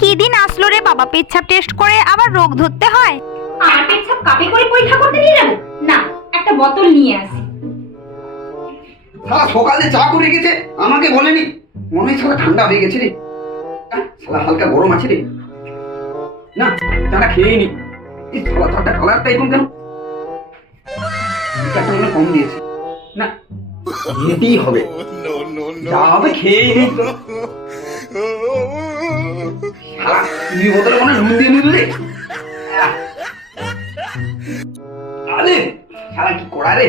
কি দিন আসলো রে বাবা, পেচ্ছাপ টেস্ট করে আবার রোগ ধরতে হয়। আর পেচ্ছাপ কাপে করে পরীক্ষা করতে নিয়ে যাবো না, একটা বোতল নিয়ে আসি। শালা সকালে চা করে গেছে, আমাকে বলেনি। মনে হয় শালা ঠান্ডা হয়ে গেছে রে। শালা হালকা গরম আছে রে। না, চাটা খেয়ে নি। এই শালা চাটা কালারটা এরকম কেন? চাটা মনে কম দিয়েছে। না, খেতেই হবে। যা হবে খেয়েই নি তো। শালা তুই বোতলে মনে নুন দিয়ে নিল রে। আরে শালা কি করা রে।